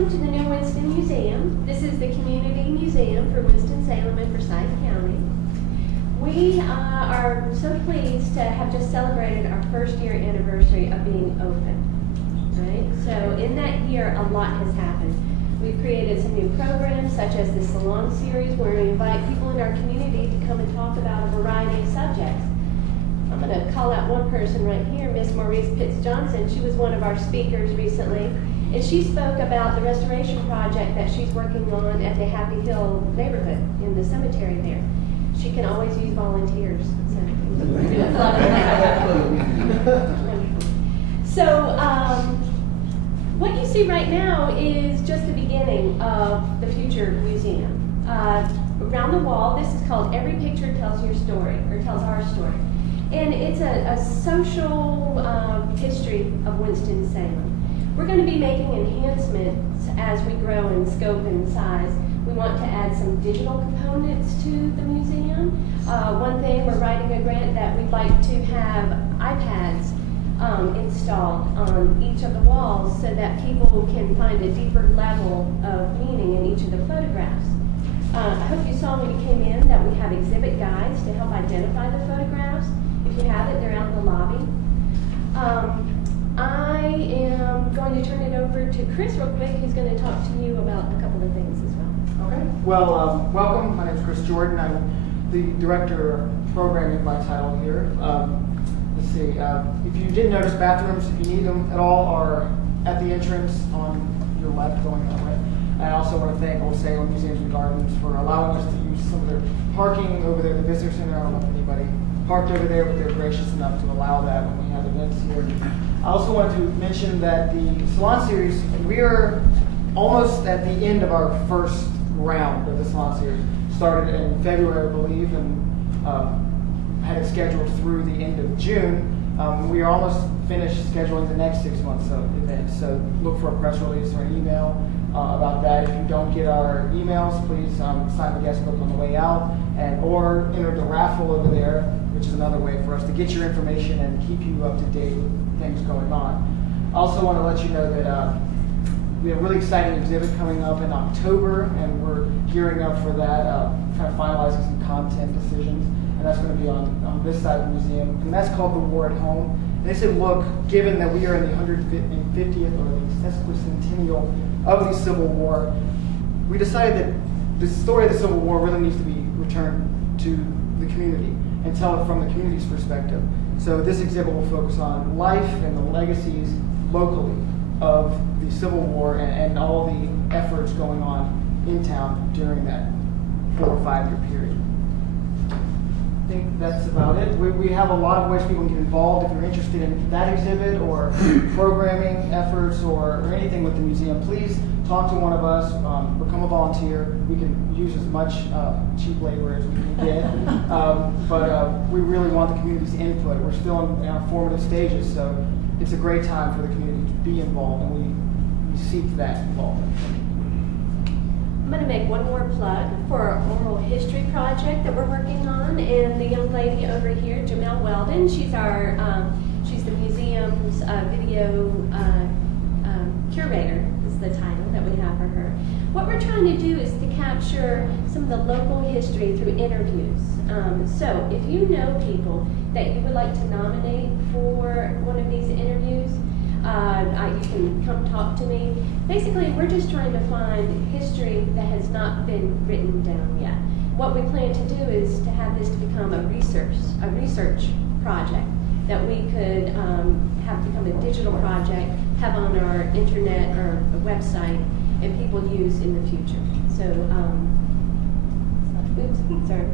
Welcome to the new Winston Museum. This is the community museum for Winston-Salem and Forsyth County. We are so pleased to have just celebrated our first year anniversary of being open. Right? So in that year, a lot has happened. We've created some new programs, such as the Salon series, where we invite people in our community to come and talk about a variety of subjects. I'm going to call out one person right here, Miss Maurice Pitts-Johnson. She was one of our speakers recently, and she spoke about the restoration project that she's working on at the Happy Hill neighborhood in the cemetery there. She can always use volunteers. So what you see right now is just the beginning of the future museum. Around the wall, this is called Every Picture Tells Your Story, or Tells Our Story. And it's a social history of Winston-Salem. We're going to be making enhancements as we grow in scope and size. We want to add some digital components to the museum. One thing, we're writing a grant that we'd like to have iPads installed on each of the walls so that people can find a deeper level of meaning in each of the photographs. I hope you saw when you came in that we have exhibit guides to help identify the photographs. If you have it, they're out in the lobby. I am going to turn it over to Chris real quick, who's going to talk to you about a couple of things as well. Okay. Well, welcome. My name is Chris Jordan. I'm the Director of Programming by title here. Let's see. If you didn't notice, bathrooms, if you need them at all, are at the entrance on your left going that way. I also want to thank Old Salem Museums and Gardens for allowing us to use some of their parking over there, the visitor center. I don't know if anybody parked over there, but they're gracious enough to allow that when we have events here. I also wanted to mention that the Salon series, we're almost at the end of our first round of the Salon series. Started in February, I believe, and had it scheduled through the end of June. We are almost finished scheduling the next 6 months of events, so look for a press release or an email about that. If you don't get our emails, please sign the guest book on the way out, or enter the raffle over there, which is another way for us to get your information and keep you up to date with things going on. I also want to let you know that we have a really exciting exhibit coming up in October, and we're gearing up for that, kind of finalizing some content decisions, and that's going to be on this side of the museum, and that's called The War at Home. And they said, look, given that we are in the 150th or the sesquicentennial of the Civil War, we decided that the story of the Civil War really needs to be returned to the community and tell it from the community's perspective. So this exhibit will focus on life and the legacies locally of the Civil War and all the efforts going on in town during that 4 or 5 year period. I think that's about it. We have a lot of ways people can get involved. If you're interested in that exhibit or programming efforts or anything with the museum, please talk to one of us, become a volunteer. We can use as much cheap labor as we can get, but we really want the community's input. We're still in our formative stages, so it's a great time for the community to be involved, and we seek that involvement. I'm going to make one more plug for our oral history project that we're working on, and the young lady over here, Jamel Weldon, she's the museum's video curator, is the title that we have for her. What we're trying to do is to capture some of the local history through interviews. So if you know people that you would like to nominate for one of these interviews, you can come talk to me. Basically, we're just trying to find history that has not been written down yet. What we plan to do is to have this to become a research project that we could have become a digital project, have on our internet or a website, and people use in the future. So, sorry.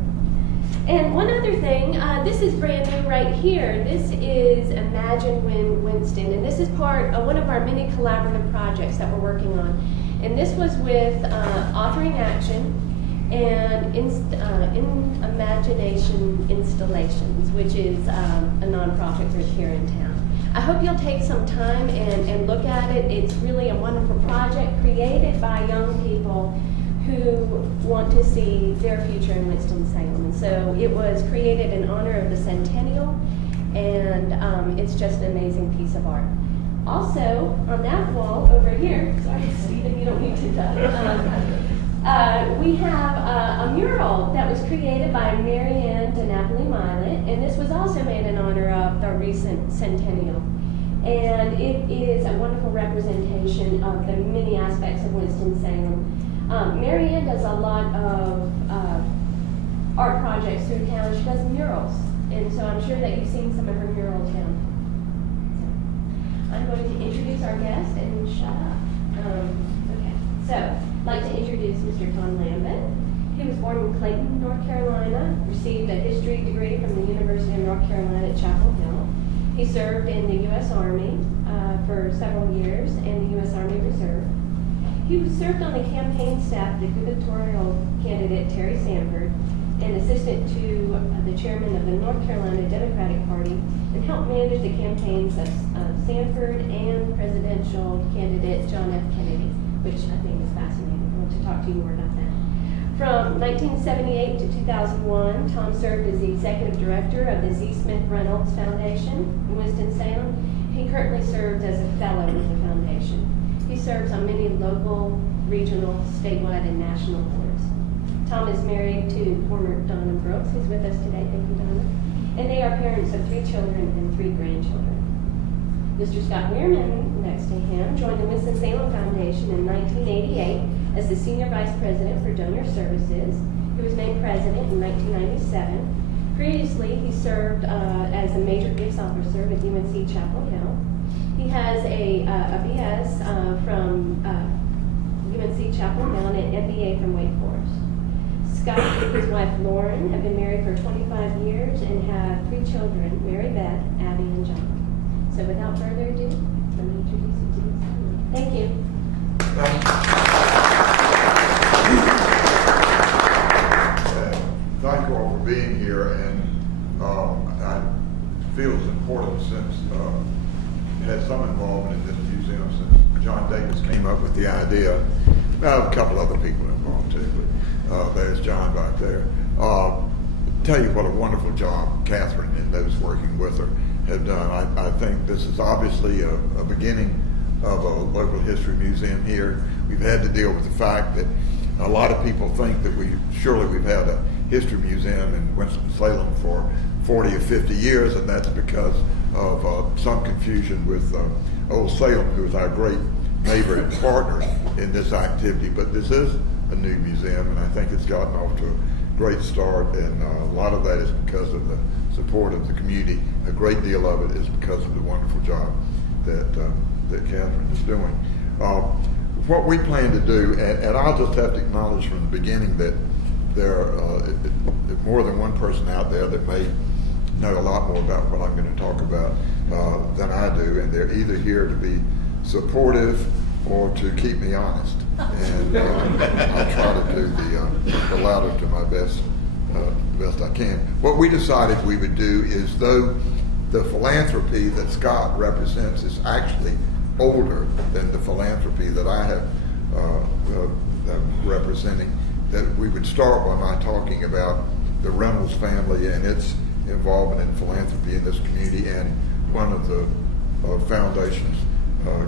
And one other thing, this is brand new right here. This is Imagine Winston, and this is part of one of our many collaborative projects that we're working on. And this was with Authoring Action and In Imagination Installations, which is a nonprofit group here in town. I hope you'll take some time and look at it. It's really a wonderful project created by young people who want to see their future in Winston-Salem. And so it was created in honor of the centennial, and it's just an amazing piece of art. Also, on that wall over here, sorry Stephen, you don't need to duck, we have a mural that was created by Mary Ann DiNapoli Milet, and this was also made in honor of the recent centennial. And it is a wonderful representation of the many aspects of Winston-Salem. Mary Ann does a lot of art projects through town. She does murals, and so I'm sure that you've seen some of her murals down. I'm going to introduce our guest and shut up. Okay, so I'd like to introduce Mr. Tom Lambeth. He was born in Clayton, North Carolina, received a history degree from the University of North Carolina at Chapel Hill. He served in the U.S. Army for several years in the U.S. Army Reserve. He served on the campaign staff of the gubernatorial candidate Terry Sanford, and assistant to the chairman of the North Carolina Democratic Party, and helped manage the campaigns of Sanford and presidential candidate John F. Kennedy, which I think is fascinating. I want to talk to you more about that. From 1978 to 2001, Tom served as the executive director of the Z. Smith Reynolds Foundation in Winston-Salem. He currently serves as a fellow with the foundation. He serves on many local, regional, statewide, and national boards. Tom is married to former Donna Brooks, who's with us today. Thank you, Donna. And they are parents of 3 children and 3 grandchildren. Mr. Scott Wierman, next to him, joined the Winston-Salem Foundation in 1988 as the Senior Vice President for Donor Services. He was named President in 1997. Previously, he served as a Major Gifts Officer with UNC Chapel Hill. He has a BS from UNC Chapel Hill and an MBA from Wake Forest. Scott and his wife Lauren have been married for 25 years and have 3 children, Mary Beth, Abby, and John. So without further ado, let me introduce you to the family. Thank you. Thank you all for being here, and I feel it's important since it had some involvement in this museum since John Davis came up with the idea. Well, a couple other people involved too, but there's John back there. Tell you what a wonderful job Catherine and those working with her have done. I think this is obviously a beginning of a local history museum here. We've had to deal with the fact that a lot of people think that we've had a history museum in Winston-Salem for 40 or 50 years, and that's because of some confusion with Old Salem, who is our great neighbor and partner in this activity. But this is a new museum, and I think it's gotten off to a great start, and a lot of that is because of the support of the community. A great deal of it is because of the wonderful job that Catherine is doing. What we plan to do, and I'll just have to acknowledge from the beginning that there are more than one person out there that may know a lot more about what I'm going to talk about than I do, and they're either here to be supportive or to keep me honest. And I'll try to do the latter to my best I can. What we decided we would do is, though the philanthropy that Scott represents is actually older than the philanthropy that I have representing, that we would start by my talking about the Reynolds family and its involvement in philanthropy in this community, and one of the foundations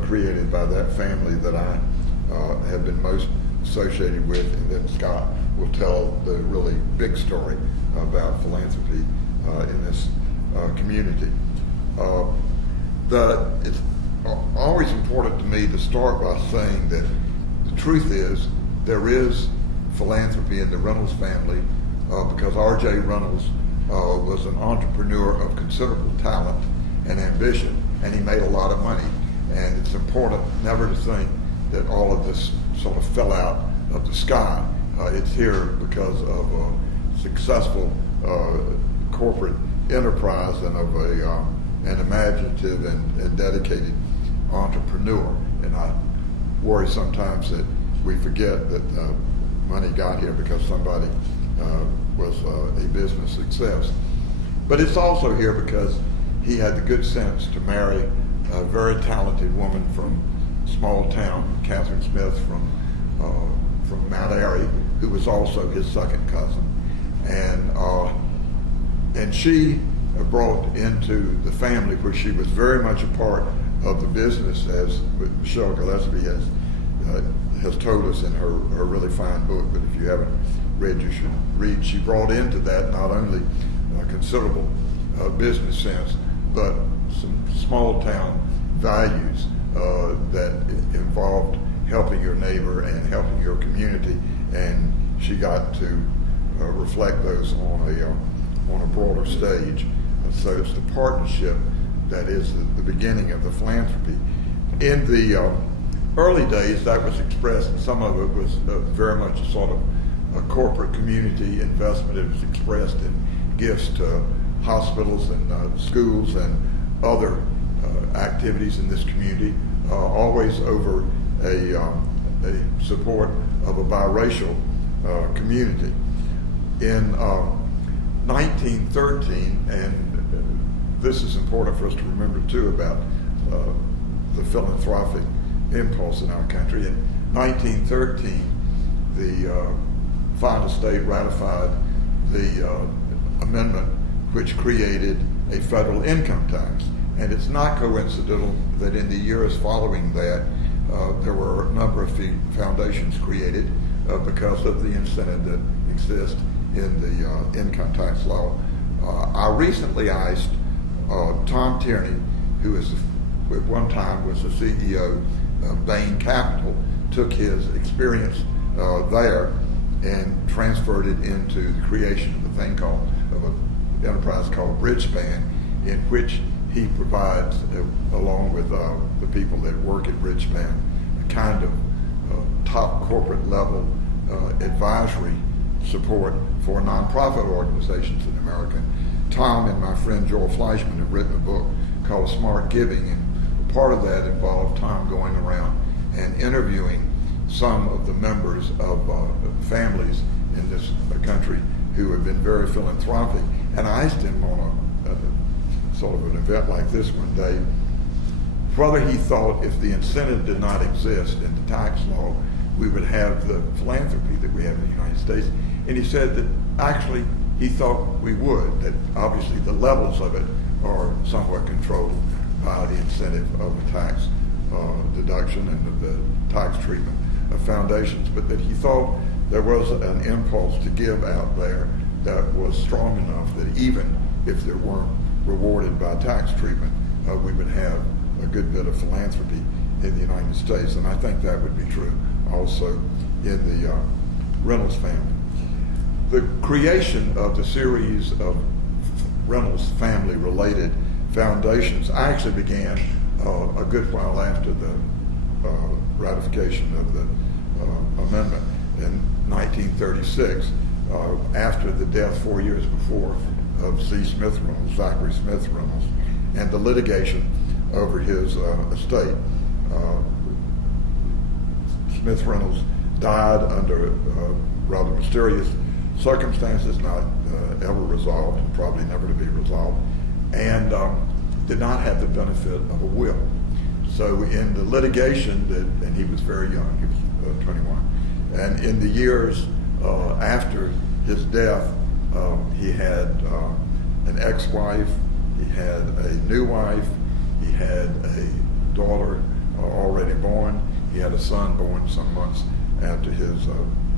created by that family that I have been most associated with, and then Scott will tell the really big story about philanthropy in this community. It's always important to me to start by saying that the truth is there is philanthropy in the Reynolds family because R.J. Reynolds was an entrepreneur of considerable talent and ambition, and he made a lot of money. And it's important never to think that all of this sort of fell out of the sky. It's here because of a successful corporate enterprise and of an imaginative and dedicated entrepreneur. And I worry sometimes that we forget that money got here because somebody was a business success. But it's also here because he had the good sense to marry a very talented woman from small town, Catherine Smith from Mount Airy, who was also his second cousin. And she brought into the family, where she was very much a part of the business, as Michelle Gillespie has told us in her really fine book. But if you haven't read, you should read. She brought into that not only considerable business sense, but some small town values that involved helping your neighbor and helping your community, and she got to reflect those on a broader stage. So it's the partnership that is the beginning of the philanthropy. In the early days, that was expressed, and some of it was very much a sort of a corporate community investment. It was expressed in gifts to hospitals and schools and other activities in this community, always over a support of a biracial community. In 1913, and this is important for us to remember too about the philanthropic impulse in our country. In 1913, the fine estate ratified the amendment which created a federal income tax. And it's not coincidental that in the years following that, there were a number of foundations created because of the incentive that exists in the income tax law. I recently asked Tom Tierney, who is at one time was the CEO of Bain Capital, took his experience there and transferred it into the creation of a thing called, of an enterprise called Bridgespan, in which he provides, along with the people that work at Bridgespan, a kind of top corporate level advisory support for nonprofit organizations in America. Tom and my friend Joel Fleischman have written a book called Smart Giving, and part of that involved Tom going around and interviewing some of the members of families in this country who have been very philanthropic. And I asked him on a sort of an event like this one day whether he thought if the incentive did not exist in the tax law, we would have the philanthropy that we have in the United States. And he said that actually he thought we would, that obviously the levels of it are somewhat controlled by the incentive of the tax deduction and the tax treatment of foundations, but that he thought there was an impulse to give out there that was strong enough that even if there weren't rewarded by tax treatment, we would have a good bit of philanthropy in the United States. And I think that would be true also in the Reynolds family. The creation of the series of Reynolds family related foundations actually began a good while after the ratification of the amendment in 1936, after the death 4 years before of C. Smith Reynolds, Zachary Smith Reynolds, and the litigation over his estate. Smith Reynolds died under rather mysterious circumstances, not ever resolved, and probably never to be resolved, and did not have the benefit of a will. So in the litigation, and he was very young, he was 21, and in the years after his death, he had an ex-wife, he had a new wife, he had a daughter already born, he had a son born some months after his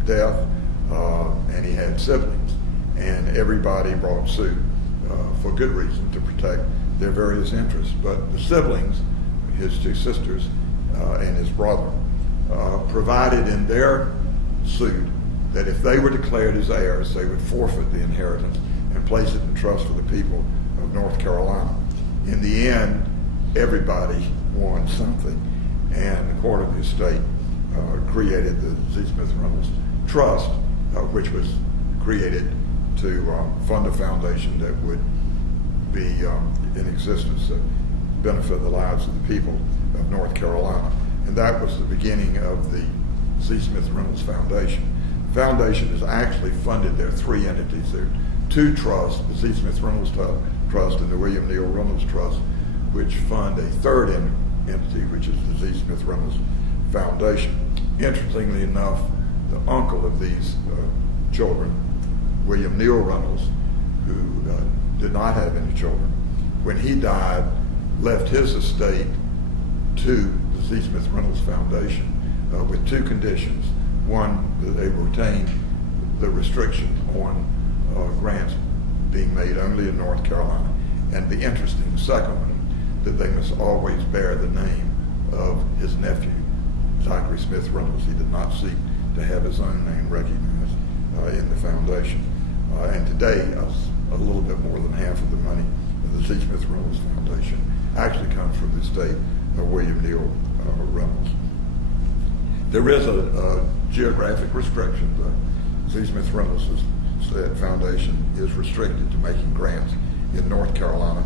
death, and he had siblings. And everybody brought suit for good reason, to protect their various interests. But the siblings, his two sisters and his brother, provided in their suit that if they were declared as heirs, they would forfeit the inheritance and place it in trust for the people of North Carolina. In the end, everybody won something, and the court of the estate created the C. Smith Reynolds Trust, which was created to fund a foundation that would be in existence to benefit the lives of the people of North Carolina. And that was the beginning of the C. Smith Reynolds Foundation. The foundation has actually funded their three entities. There are two trusts, the C. Smith Reynolds Trust and the William Neal Reynolds Trust, which fund a third entity, which is the C. Smith Reynolds Foundation. Interestingly enough, the uncle of these children, William Neal Reynolds, who did not have any children, when he died, left his estate to the C. Smith Reynolds Foundation with two conditions. One, that they retain the restriction on grants being made only in North Carolina. And the interesting second one, that they must always bear the name of his nephew, Zachary Smith Reynolds. He did not seek to have his own name recognized in the foundation. And today, a little bit more than half of the money of the C. Smith Reynolds Foundation actually comes from the estate of William Neal Reynolds. There is a geographic restriction. The C. Smith Reynolds Foundation is restricted to making grants in North Carolina.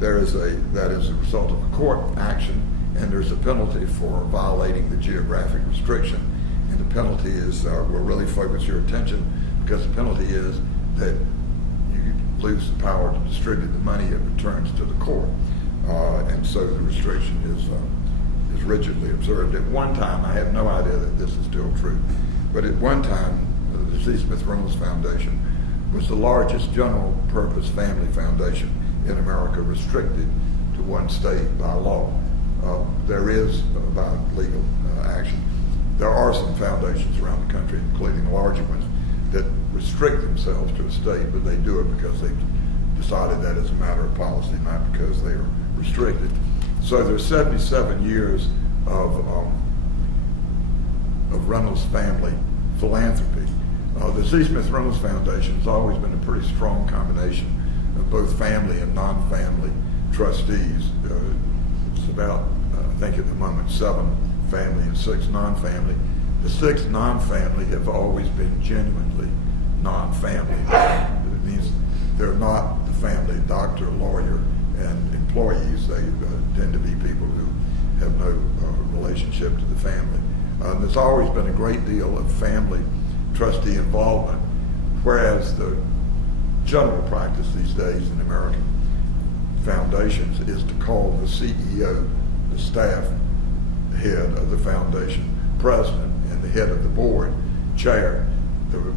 That is a result of a court action, and there's a penalty for violating the geographic restriction. And the penalty is, we'll really focus your attention, because the penalty is that you lose the power to distribute the money. It returns to the court. And so the restriction is rigidly observed. At one time, I have no idea that this is still true, but at one time, the C. Smith Reynolds Foundation was the largest general purpose family foundation in America, restricted to one state by law. There is by legal action. There are some foundations around the country, including larger ones, that restrict themselves to a state, but they do it because they've decided that as a matter of policy, not because they are restricted. So there's 77 years of Reynolds family philanthropy. The C. Smith Reynolds Foundation has always been a pretty strong combination of both family and non-family trustees. It's about, I think at the moment, 7 family and 6 non-family. The 6 non-family have always been genuinely non-family. It means they're not the family doctor, lawyer, and employees. They tend to be people who have no relationship to the family. There's always been a great deal of family trustee involvement, whereas the general practice these days in American foundations is to call the CEO, the staff head of the foundation, president, and the head of the board, chair. The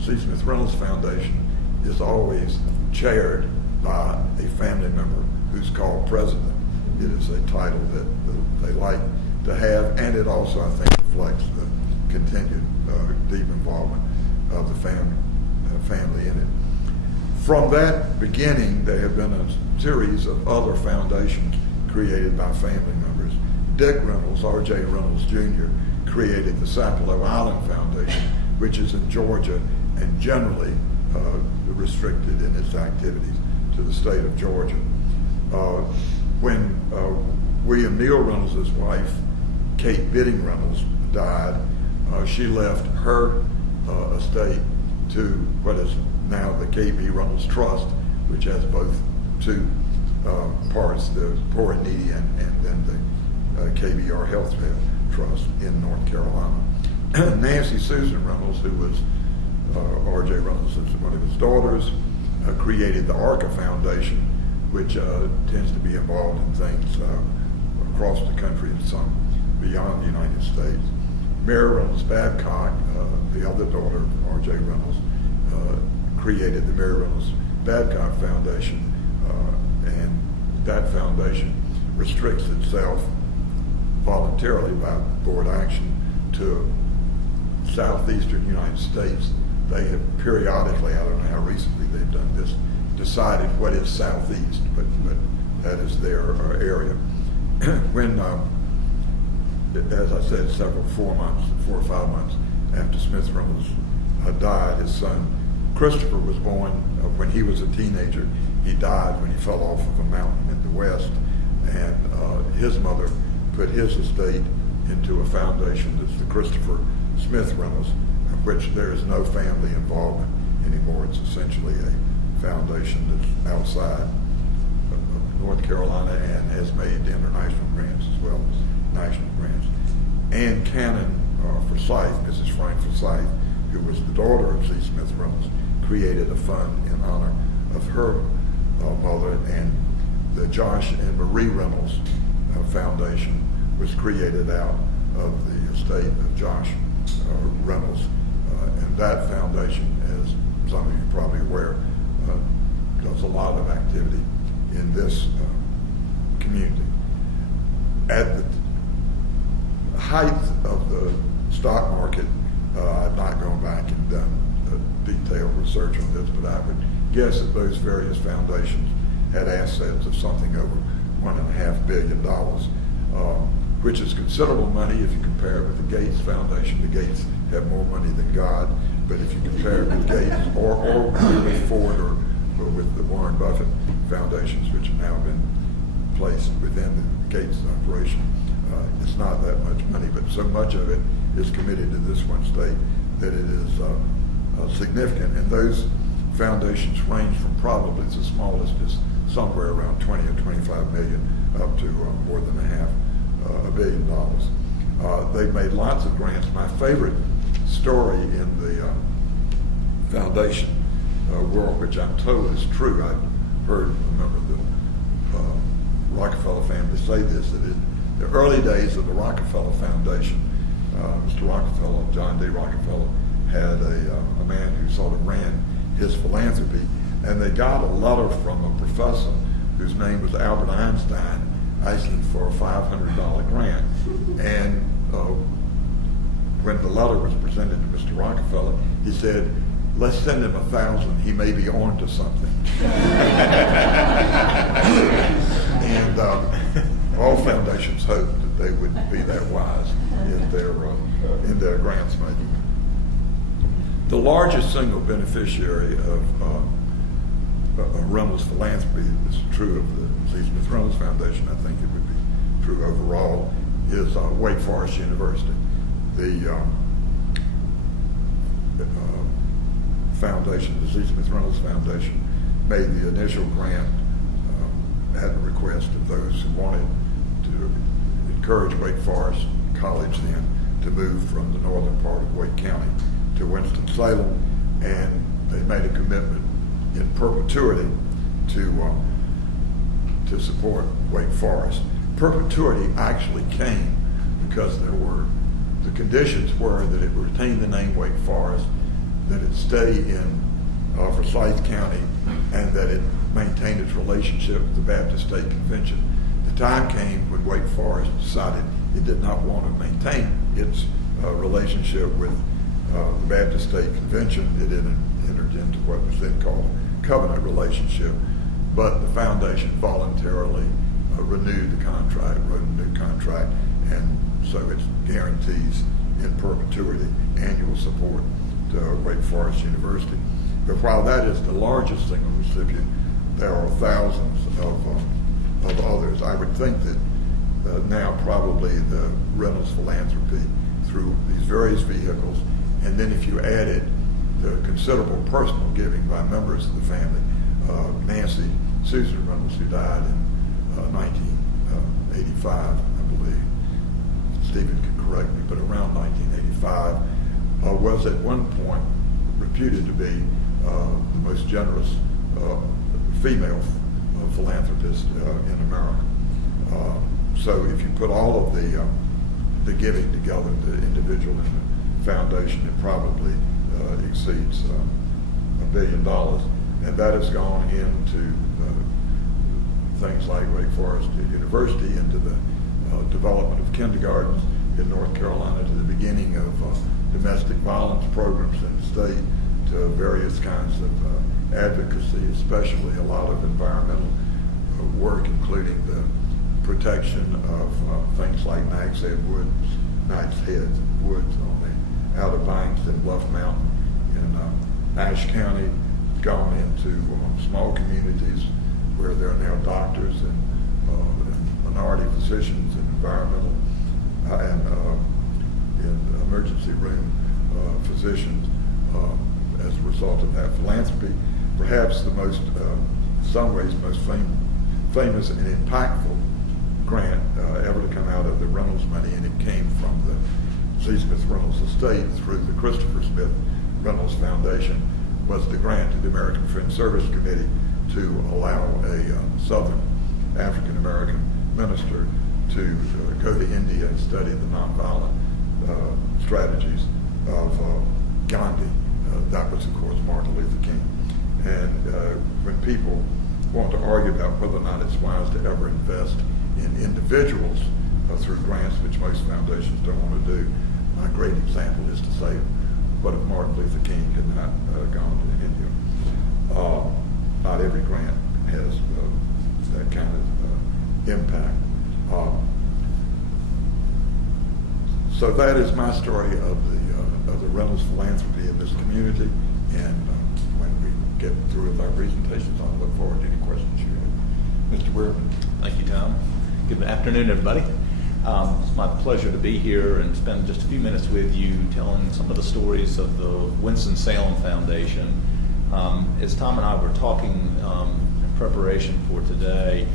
C. Smith Reynolds Foundation is always chaired by a family member who's called president. It is a title that they like to have, and it also, I think, reflects the continued deep involvement of the family in it. From that beginning, there have been a series of other foundations created by family members. Dick Reynolds, R.J. Reynolds Jr., created the Sapelo Island Foundation, which is in Georgia and generally restricted in its activities to the state of Georgia. When William Neal Reynolds' wife, Kate Bidding Reynolds, died, she left her estate to what is now the K.B. Reynolds Trust, which has both two parts, the poor and needy and then the KBR Healthcare Trust in North Carolina. Nancy Susan Reynolds, who was R.J. Reynolds, one of his daughters, created the ARCA Foundation, which tends to be involved in things across the country and some beyond the United States. Mary Reynolds Babcock, the other daughter of R.J. Reynolds, created the Mary Reynolds Babcock Foundation, and that foundation restricts itself voluntarily by board action to southeastern United States. They have periodically, I don't know how recently they've done this, decided what is southeast, but that is their area. When, as I said, 4 or 5 months after Smith Reynolds died, his son Christopher was born. When he was a teenager, he died when he fell off of a mountain in the west, and his mother put his estate into a foundation that's the Christopher Smith Reynolds, of which there is no family involvement anymore. It's essentially a foundation that's outside of North Carolina and has made international grants as well as national grants. Ann Cannon Forsyth, Mrs. Frank Forsyth, who was the daughter of C. Smith Reynolds, created a fund in honor of her mother, and the Josh and Marie Reynolds Foundation was created out of the estate of Josh Reynolds. And that foundation, as some of you are probably aware, does a lot of activity in this community. height of the stock market, I've not gone back and done detailed research on this, but I would guess that those various foundations had assets of something over $1.5 billion, which is considerable money if you compare it with the Gates Foundation. The Gates have more money than God, but if you compare it with Gates or with Ford or with the Warren Buffett foundations, which have now been placed within the Gates operation, it's not that much money, but so much of it is committed to this one state that it is significant. And those foundations range from probably as small as just somewhere around 20 or 25 million up to more than $500 million. They've made lots of grants. My favorite story in the foundation world, which I'm told is true, I've heard a member of the Rockefeller family say this, that in the early days of the Rockefeller Foundation, Mr. Rockefeller, John D. Rockefeller, had a man who sort of ran his philanthropy, and they got a letter from a professor whose name was Albert Einstein asking for a $500 grant. And when the letter was presented to Mr. Rockefeller, he said, "Let's send him 1,000. He may be on to something." And all foundations hope that they would be that wise in their grants making. The largest single beneficiary of Reynolds philanthropy, is true of the Z. Smith Reynolds Foundation, I think it would be true overall, is Wake Forest University. The foundation, the Z. Smith Reynolds Foundation, made the initial grant at the request of those who wanted to encourage Wake Forest College then to move from the northern part of Wake County to Winston-Salem, and they made a commitment in perpetuity to support Wake Forest. Perpetuity actually came because the conditions were that it retained the name Wake Forest, that it stay in Forsyth County, and that it maintained its relationship with the Baptist State Convention. The time came when Wake Forest decided it did not want to maintain its relationship with the Baptist State Convention. It entered into what was then called a covenant relationship, but the foundation voluntarily renewed the contract, wrote a new contract, and so it guarantees in perpetuity annual support to Wake Forest University. But while that is the largest single recipient, there are thousands of others. I would think that now probably the Reynolds philanthropy through these various vehicles, and then if you added the considerable personal giving by members of the family, Nancy Susan Reynolds, who died in 1985, I believe. Stephen can correct me, but around 1985, was at one point reputed to be the most generous female philanthropist in America. So if you put all of the giving together, the individual and the foundation, it probably exceeds $1 billion, and that has gone into things like Wake Forest University, into the development of kindergartens in North Carolina, to the beginning of domestic violence programs in the state, to various kinds of advocacy, especially a lot of environmental work, including the protection of things like Knight's Head Woods on the Outer Banks in Bluff Mountain in Ashe County, gone into small communities where there are now doctors and minority physicians and environmental and in emergency room physicians as a result of that philanthropy. Perhaps the most, in some ways, most famous and impactful grant ever to come out of the Reynolds money, and it came from the Z. Smith Reynolds estate through the Christopher Smith Reynolds Foundation, was the grant to the American Friends Service Committee to allow a Southern African American minister to go to India and study the nonviolent strategies of Gandhi. That was, of course, Martin Luther King. And when people want to argue about whether or not it's wise to ever invest in individuals, through grants, which most foundations don't want to do. My great example is to say, what if Martin Luther King had not gone to India? Not every grant has that kind of impact. So that is my story of the Reynolds philanthropy in this community, and when we get through with our presentations, I'll look forward to any questions you have. Mr. Wierman. Thank you, Tom. Good afternoon, everybody. It's my pleasure to be here and spend just a few minutes with you telling some of the stories of the Winston-Salem Foundation. As Tom and I were talking in preparation for today,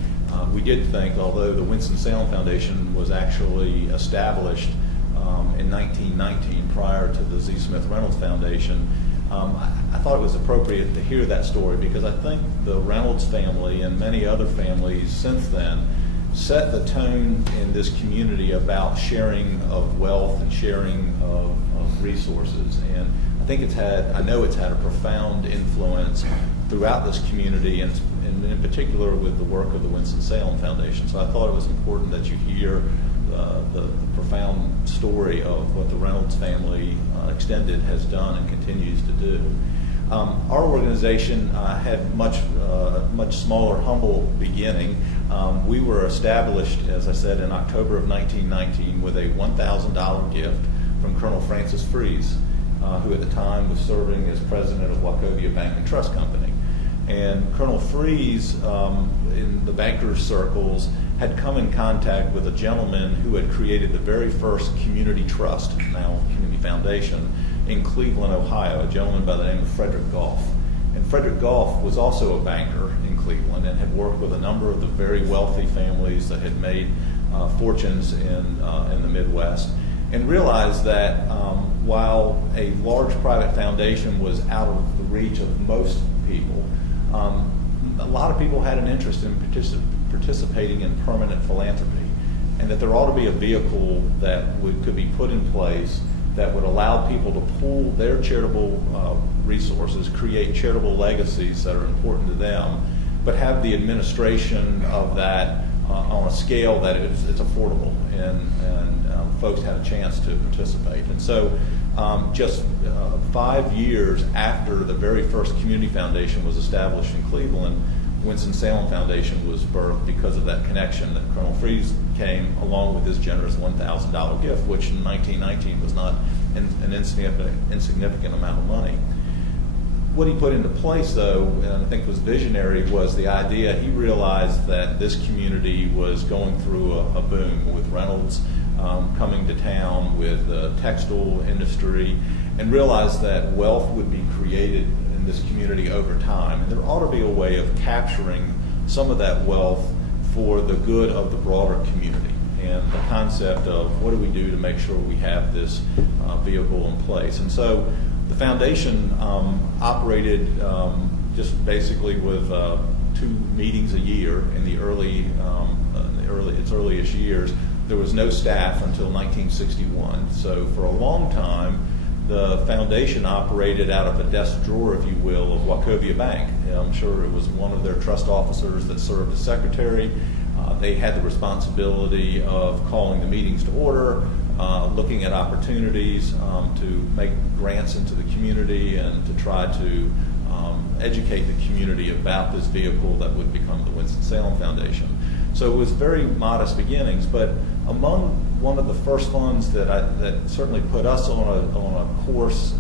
we did think, although the Winston-Salem Foundation was actually established in 1919 prior to the Z. Smith Reynolds Foundation, I thought it was appropriate to hear that story because I think the Reynolds family and many other families since then set the tone in this community about sharing of wealth and sharing of resources. And I know it's had a profound influence throughout this community, and in particular with the work of the Winston-Salem Foundation. So I thought it was important that you hear the profound story of what the Reynolds family extended has done and continues to do. Our organization had much smaller, humble beginning. We were established, as I said, in October of 1919 with a $1,000 gift from Colonel Francis Fries, who at the time was serving as president of Wachovia Bank and Trust Company. And Colonel Fries, in the bankers' circles, had come in contact with a gentleman who had created the very first community trust, now community foundation, in Cleveland, Ohio, a gentleman by the name of Frederick Goff. And Frederick Goff was also a banker in Cleveland and had worked with a number of the very wealthy families that had made fortunes in the Midwest, and realized that while a large private foundation was out of the reach of most people, a lot of people had an interest in participating in permanent philanthropy, and that there ought to be a vehicle that could be put in place that would allow people to pool their charitable resources, create charitable legacies that are important to them, but have the administration of that on a scale that it's affordable, and folks had a chance to participate. And so just 5 years after the very first community foundation was established in Cleveland, Winston-Salem Foundation was birthed because of that connection that Colonel Fries came along with his generous $1,000 gift, which in 1919 was not an insignificant amount of money. What he put into place, though, and I think was visionary, was the idea. He realized that this community was going through a boom with Reynolds coming to town, with the textile industry, and realized that wealth would be created in this community over time. And there ought to be a way of capturing some of that wealth for the good of the broader community. And the concept of what do we do to make sure we have this vehicle in place. And so the foundation operated just basically with 2 meetings a year in its earliest years. There was no staff until 1961. So for a long time, the foundation operated out of a desk drawer, if you will, of Wachovia Bank. I'm sure it was one of their trust officers that served as secretary. They had the responsibility of calling the meetings to order, looking at opportunities to make grants into the community, and to try to educate the community about this vehicle that would become the Winston-Salem Foundation. So it was very modest beginnings, but among one of the first funds that certainly put us on a course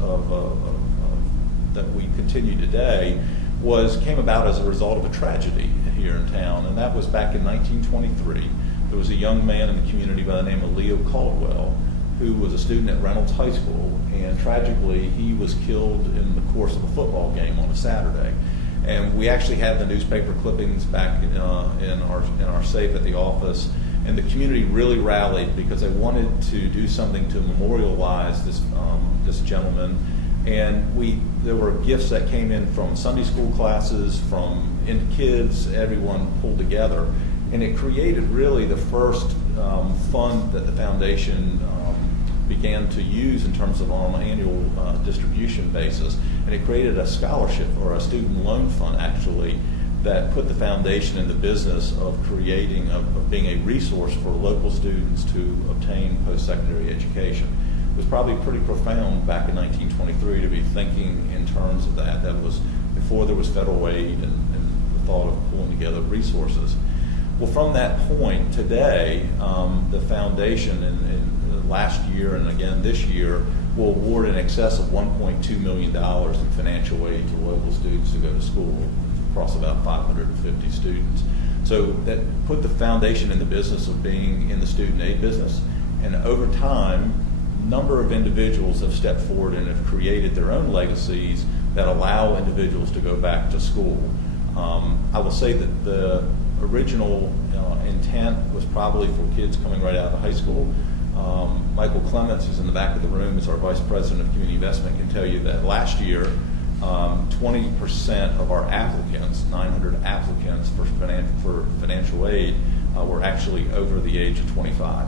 that we continue today came about as a result of a tragedy here in town, and that was back in 1923. There was a young man in the community by the name of Leo Caldwell, who was a student at Reynolds High School, and tragically he was killed in the course of a football game on a Saturday. And we actually had the newspaper clippings back in our safe at the office, and the community really rallied because they wanted to do something to memorialize this gentleman. And there were gifts that came in from Sunday school classes, from kids, everyone pulled together, and it created really the first fund that the foundation began to use in terms of on an annual distribution basis. And it created a scholarship, or a student loan fund actually, that put the foundation in the business of creating, of being a resource for local students to obtain post-secondary education. It was probably pretty profound back in 1923 to be thinking in terms of that. That was before there was federal aid and the thought of pulling together resources. Well, from that point today, the foundation in last year and again this year will award in excess of $1.2 million in financial aid to local students to go to school across about 550 students. So that put the foundation in the business of being in the student aid business. And over time, a number of individuals have stepped forward and have created their own legacies that allow individuals to go back to school. I will say that the original intent was probably for kids coming right out of high school. Michael Clements, who's in the back of the room, is our Vice President of Community Investment, can tell you that last year, 20% of our applicants, 900 applicants for financial aid, were actually over the age of 25.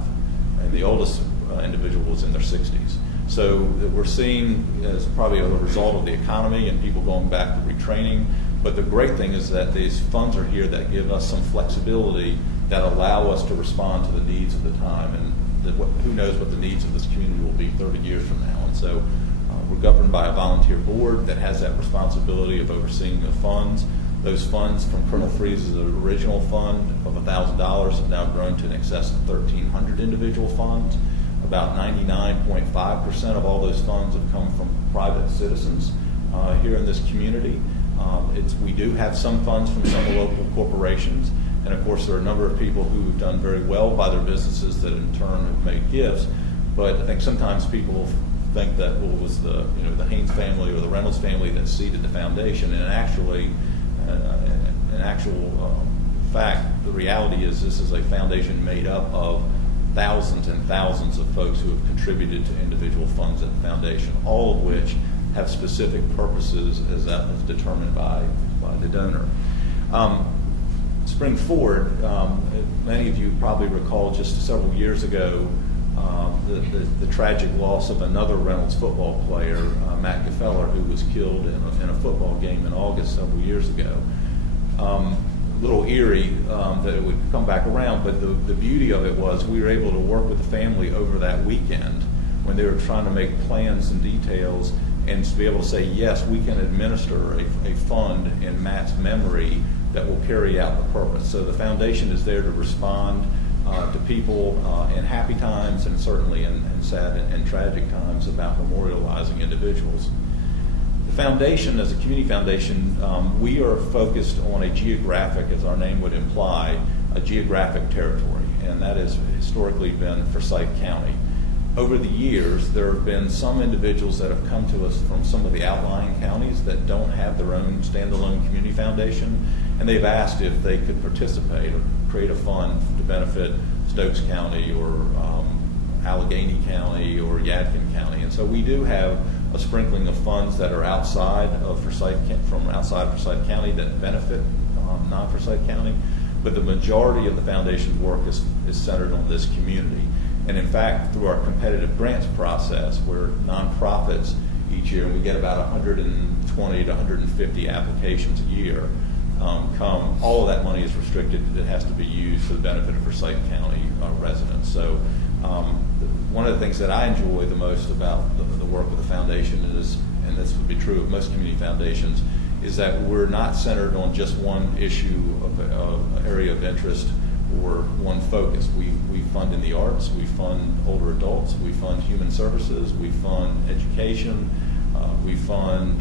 And the oldest individual was in their 60s. So we're seeing, as probably a result of the economy and people going back to retraining, but the great thing is that these funds are here that give us some flexibility that allow us to respond to the needs of the time. And who knows what the needs of this community will be 30 years from now. And so we're governed by a volunteer board that has that responsibility of overseeing the funds. Those funds from Colonel Freese's original fund of $1,000 have now grown to in excess of 1,300 individual funds. About 99.5% of all those funds have come from private citizens here in this community. We do have some funds from some local corporations, and of course there are a number of people who have done very well by their businesses that in turn have made gifts. But I think sometimes people think that it was the Haynes family or the Reynolds family that seeded the foundation, and actually, in actual fact, the reality is this is a foundation made up of thousands and thousands of folks who have contributed to individual funds at the foundation, all of which have specific purposes as determined by the donor. Spring forward, many of you probably recall just several years ago the tragic loss of another Reynolds football player, Matt Gefeller, who was killed in a football game in August several years ago. A little eerie that it would come back around, but the beauty of it was we were able to work with the family over that weekend when they were trying to make plans and details, and to be able to say, yes, we can administer a fund in Matt's memory that will carry out the purpose. So the foundation is there to respond to people in happy times and certainly in sad and tragic times about memorializing individuals. The foundation, as a community foundation, we are focused on a geographic, as our name would imply, a geographic territory, and that has historically been Forsyth County. Over the years, there have been some individuals that have come to us from some of the outlying counties that don't have their own standalone community foundation, and they've asked if they could participate or create a fund to benefit Stokes County or Allegheny County or Yadkin County. And so we do have a sprinkling of funds that are outside of Forsyth County that benefit non-Forsyth County, but the majority of the foundation's work is centered on this community. And in fact, through our competitive grants process, where nonprofits each year, and we get about 120 to 150 applications a year, all of that money is restricted. It has to be used for the benefit of Forsyth County residents. So one of the things that I enjoy the most about the work of the foundation is, and this would be true of most community foundations, is that we're not centered on just one issue of area of interest or one focus. We fund in the arts, we fund older adults, we fund human services, we fund education, we fund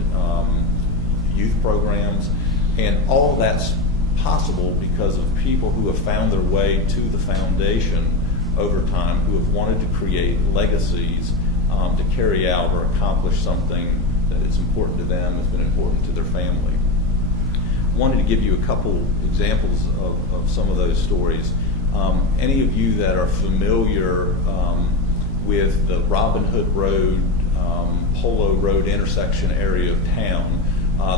youth programs, and all that's possible because of people who have found their way to the foundation over time, who have wanted to create legacies to carry out or accomplish something that is important to them, has been important to their family. I wanted to give you a couple examples of some of those stories. Any of you that are familiar with the Robin Hood Road, Polo Road intersection area of town,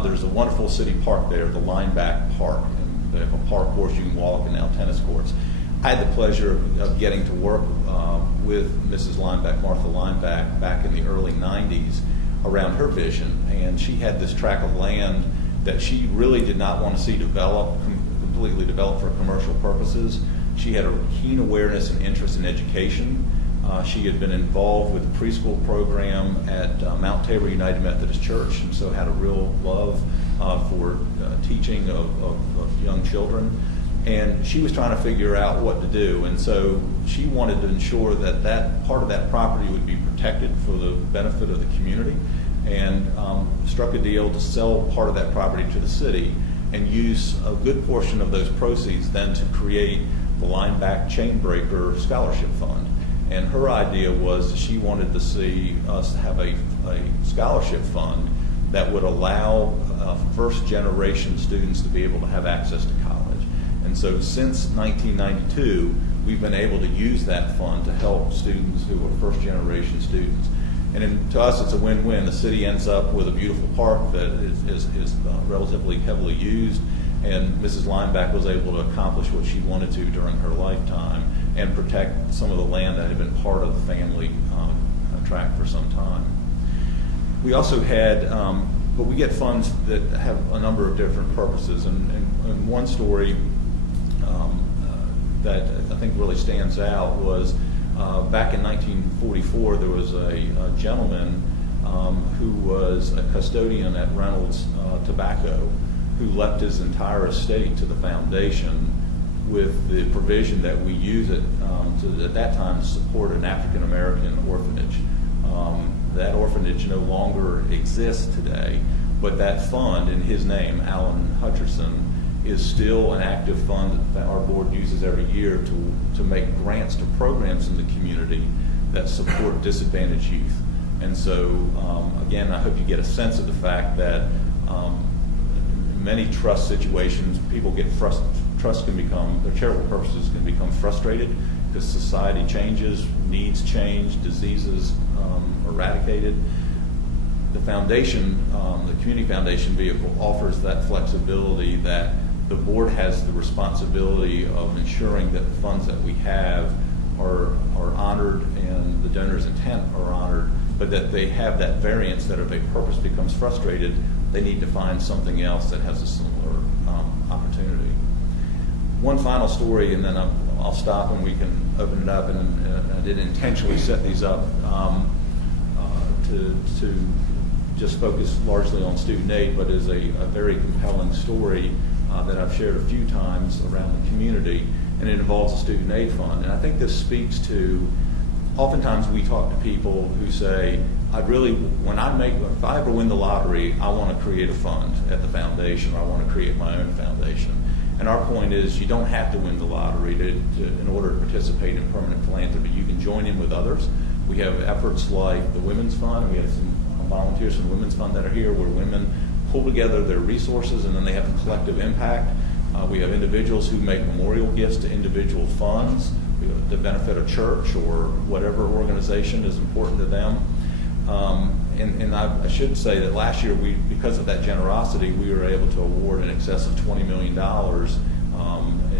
there's a wonderful city park there, the Lineback Park. And they have a park course you can walk and now tennis courts. I had the pleasure of getting to work with Mrs. Lineback, Martha Lineback, back in the early 90s around her vision. And she had this tract of land that she really did not want to see completely developed for commercial purposes. She had a keen awareness and interest in education. She had been involved with the preschool program at Mount Tabor United Methodist Church, and so had a real love for teaching of young children. And she was trying to figure out what to do, and so she wanted to ensure that that part of that property would be protected for the benefit of the community, and struck a deal to sell part of that property to the city and use a good portion of those proceeds then to create the Lineback Chainbreaker Scholarship Fund. And her idea was she wanted to see us have a scholarship fund that would allow first generation students to be able to have access to college. And so since 1992, we've been able to use that fund to help students who are first generation students. And to us, it's a win-win. The city ends up with a beautiful park that is relatively heavily used, and Mrs. Lineback was able to accomplish what she wanted to during her lifetime and protect some of the land that had been part of the family tract for some time. We also had, but we get funds that have a number of different purposes, and one story that I think really stands out was back in 1944, there was a gentleman who was a custodian at Reynolds Tobacco who left his entire estate to the foundation with the provision that we use it at that time to support an African American orphanage. That orphanage no longer exists today, but that fund in his name, Alan Hutcherson, is still an active fund that our board uses every year to make grants to programs in the community that support disadvantaged youth. And so, again, I hope you get a sense of the fact that in many trust situations, people get trust can become, their charitable purposes can become frustrated because society changes, needs change, diseases eradicated. The foundation, the community foundation vehicle, offers that flexibility that the board has the responsibility of ensuring that the funds that we have are honored and the donor's intent are honored, but that they have that variance that if a purpose becomes frustrated, they need to find something else that has a similar opportunity. One final story, and then I'll stop and we can open it up. And I did intentionally set these up to just focus largely on student aid, but is a very compelling story that I've shared a few times around the community, and it involves a student aid fund. And I think this speaks to, oftentimes we talk to people who say, if I ever win the lottery, I want to create a fund at the foundation, or I want to create my own foundation. And our point is, you don't have to win the lottery in order to participate in permanent philanthropy. You can join in with others. We have efforts like the Women's Fund, and we have some volunteers from the Women's Fund that are here, where women pull together their resources and then they have a collective impact. We have individuals who make memorial gifts to individual funds to benefit a church or whatever organization is important to them. And I should say that last year, because of that generosity, we were able to award in excess of $20 million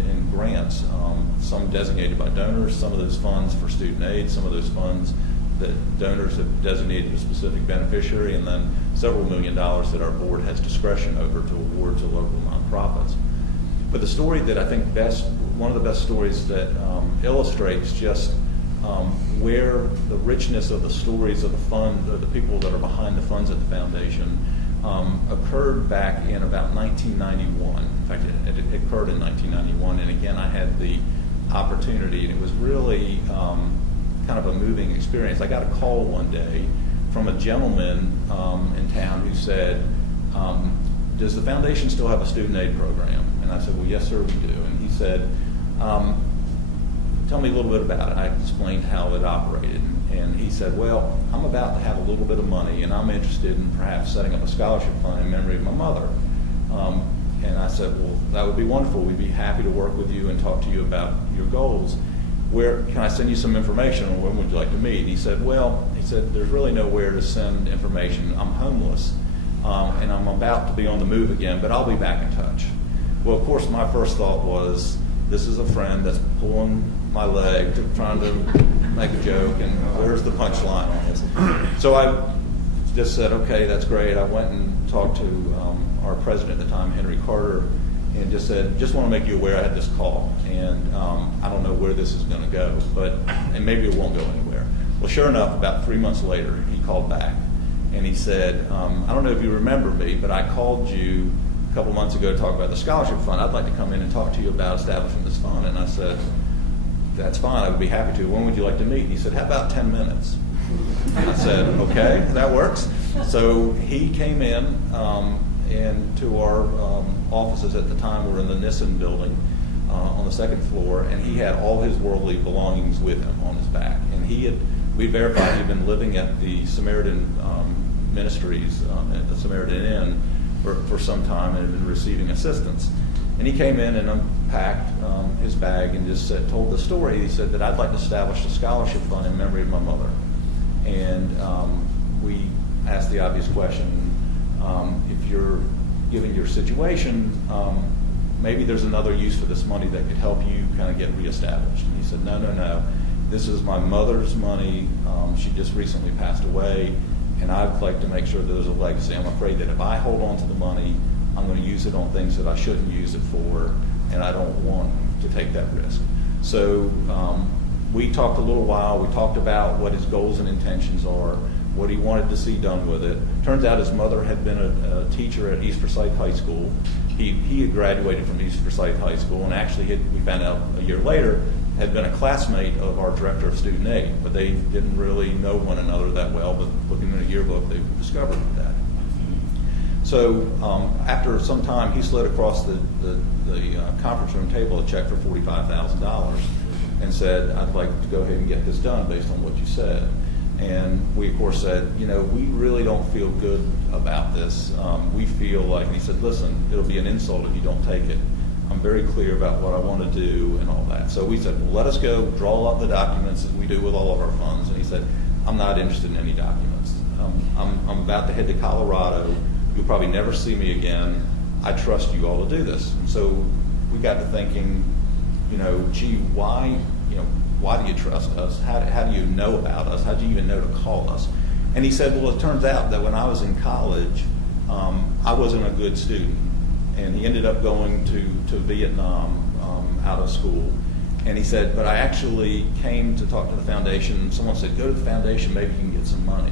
in grants, some designated by donors, some of those funds for student aid, some of those funds that donors have designated a specific beneficiary, and then several $1 million that our board has discretion over to award to local nonprofits. But the story that I think one of the best stories that illustrates just where the richness of the stories of the fund, of the people that are behind the funds at the foundation, occurred back in about 1991. In fact, it occurred in 1991, and again, I had the opportunity, and it was really kind of a moving experience. I got a call one day from a gentleman in town who said, does the foundation still have a student aid program? And I said, well, yes, sir, we do. And he said, tell me a little bit about it. I explained how it operated. And he said, well, I'm about to have a little bit of money, and I'm interested in perhaps setting up a scholarship fund in memory of my mother. And I said, well, that would be wonderful. We'd be happy to work with you and talk to you about your goals. Where can I send you some information, or when would you like to meet? He said, there's really nowhere to send information. I'm homeless, and I'm about to be on the move again, but I'll be back in touch. Well, of course, my first thought was, this is a friend that's pulling my leg, trying to make a joke, and where's the punchline on this? So I just said, okay, that's great. I went and talked to our president at the time, Henry Carter, and just said, just want to make you aware I had this call, and I don't know where this is going to go, and maybe it won't go anywhere. Well, sure enough, about 3 months later, he called back, and he said, I don't know if you remember me, but I called you a couple months ago to talk about the scholarship fund. I'd like to come in and talk to you about establishing this fund. And I said, that's fine, I would be happy to. When would you like to meet? He said, how about 10 minutes? And I said, okay, that works. So he came in and to our offices at the time. We were in the Nissen building on the second floor, and he had all his worldly belongings with him on his back. And we verified he'd been living at the Samaritan Ministries at the Samaritan Inn for some time and had been receiving assistance. And he came in and unpacked his bag and just told the story. He said that I'd like to establish a scholarship fund in memory of my mother. And we asked the obvious question, if you're given your situation, maybe there's another use for this money that could help you kind of get reestablished. And he said, no. This is my mother's money. She just recently passed away, and I'd like to make sure that there's a legacy. I'm afraid that if I hold on to the money, I'm going to use it on things that I shouldn't use it for, and I don't want to take that risk. So we talked a little while. We talked about what his goals and intentions are, what he wanted to see done with it. Turns out his mother had been a teacher at East Forsyth High School. He had graduated from East Forsyth High School, and actually we found out a year later had been a classmate of our director of student aid, but they didn't really know one another that well, but looking in a yearbook, they discovered that. So after some time, he slid across the conference room table a check for $45,000 and said, I'd like to go ahead and get this done based on what you said. And we, of course, said, we really don't feel good about this. We feel like, and he said, listen, it'll be an insult if you don't take it. I'm very clear about what I want to do and all that. So we said, well, let us go draw up the documents as we do with all of our funds. And he said, I'm not interested in any documents. I'm about to head to Colorado. You'll probably never see me again. I trust you all to do this. And so we got to thinking, gee, why do you trust us? How do you know about us? How do you even know to call us? And he said, well, it turns out that when I was in college, I wasn't a good student. And he ended up going to Vietnam out of school. And he said, but I actually came to talk to the foundation. Someone said, go to the foundation, maybe you can get some money.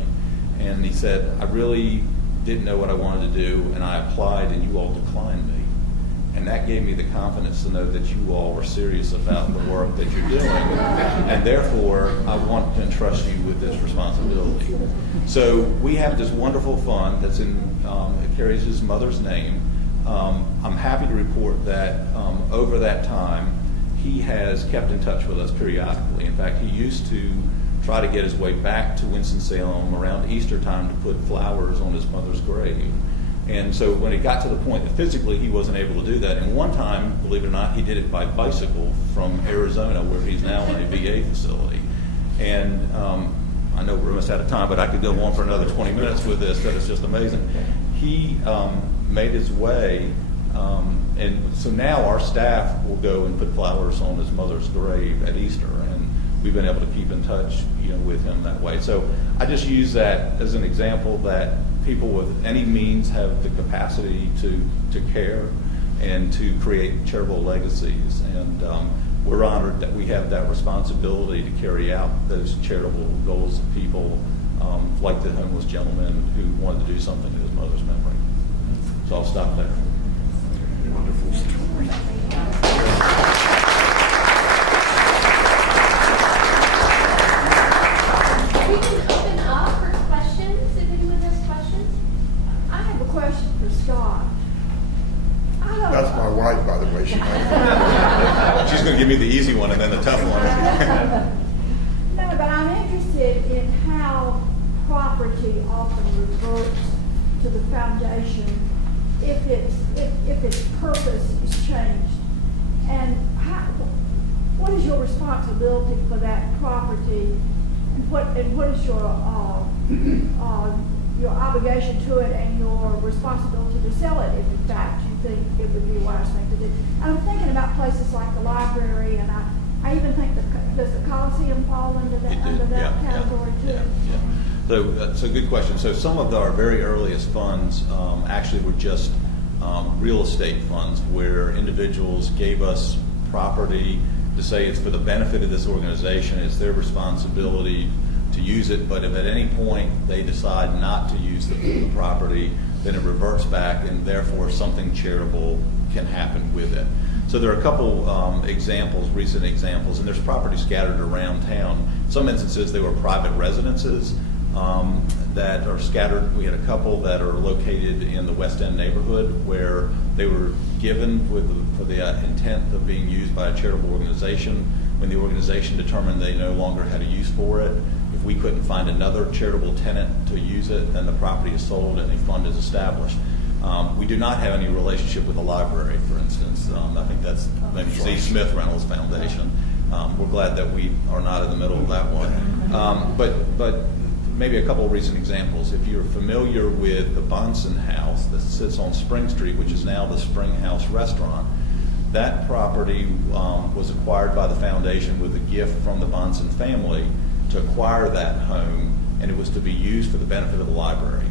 And he said, I really didn't know what I wanted to do, and I applied, and you all declined me. And that gave me the confidence to know that you all were serious about the work that you're doing. And therefore, I want to entrust you with this responsibility. So we have this wonderful fund that's it carries his mother's name. I'm happy to report that over that time, he has kept in touch with us periodically. In fact, he used to try to get his way back to Winston-Salem around Easter time to put flowers on his mother's grave. And so when it got to the point that physically he wasn't able to do that, and one time, believe it or not, he did it by bicycle from Arizona, where he's now in a VA facility. And I know we're almost out of time, but I could go on for another 20 minutes with this, that is just amazing. He made his way, and so now our staff will go and put flowers on his mother's grave at Easter, and we've been able to keep in touch, with him that way. So I just use that as an example that people with any means have the capacity to care and to create charitable legacies, and we're honored that we have that responsibility to carry out those charitable goals of people like the homeless gentleman who wanted to do something in his mother's memory. So I'll stop there. Wonderful story. We can open up for questions if anyone has questions. I have a question for Scott. That's my wife, by the way. She might. She's going to give me the easy one and then the tough one. No, but I'm interested in how property often reverts to the foundation if its purpose is changed. And what is your responsibility for that property? And what is your obligation to it and your responsibility to sell it if in fact you think it would be a wise thing to do? I'm thinking about places like the library, and I even think does the Coliseum fall under that category too? Yeah. So that's a good question. So some of our very earliest funds actually were just real estate funds where individuals gave us property to say it's for the benefit of this organization, it's their responsibility to use it, but if at any point they decide not to use the property, then it reverts back and therefore something charitable can happen with it. So there are a couple examples, recent examples, and there's property scattered around town. In some instances they were private residences that are scattered. We had a couple that are located in the West End neighborhood where they were given for the intent of being used by a charitable organization. When the organization determined they no longer had a use for it, if we couldn't find another charitable tenant to use it, then the property is sold and a fund is established. We do not have any relationship with the library, for instance. I think that's maybe Z. Smith Reynolds Foundation. We're glad that we are not in the middle of that one. But maybe a couple of recent examples. If you're familiar with the Bonson House that sits on Spring Street, which is now the Spring House Restaurant, that property was acquired by the foundation with a gift from the Bonson family to acquire that home, and it was to be used for the benefit of the library.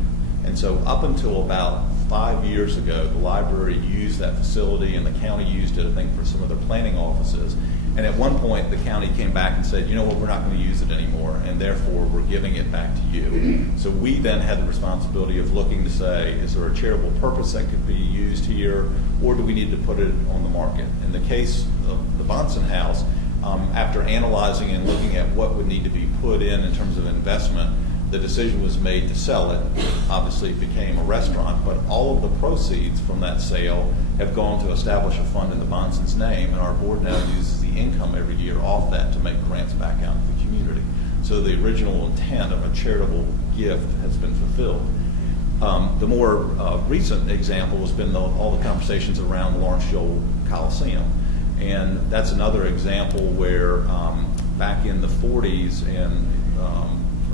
And so up until about 5 years ago, the library used that facility and the county used it, I think, for some of their planning offices. And at one point, the county came back and said, you know what, we're not going to use it anymore, and therefore we're giving it back to you. So we then had the responsibility of looking to say, is there a charitable purpose that could be used here, or do we need to put it on the market? In the case of the Bonson House, after analyzing and looking at what would need to be put in terms of investment, the decision was made to sell it. Obviously, it became a restaurant, but all of the proceeds from that sale have gone to establish a fund in the Bonson's name, and our board now uses the income every year off that to make grants back out to the community. So the original intent of a charitable gift has been fulfilled. The more recent example has been all the conversations around the Lawrence Shoal Coliseum. And that's another example where back in the 40s and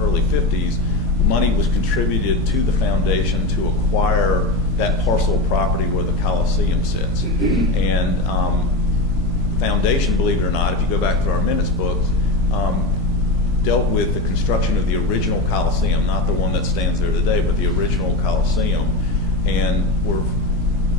early 50s, money was contributed to the foundation to acquire that parcel of property where the Coliseum sits. And the foundation, believe it or not, if you go back through our minutes books, dealt with the construction of the original Coliseum, not the one that stands there today, but the original Coliseum. And we're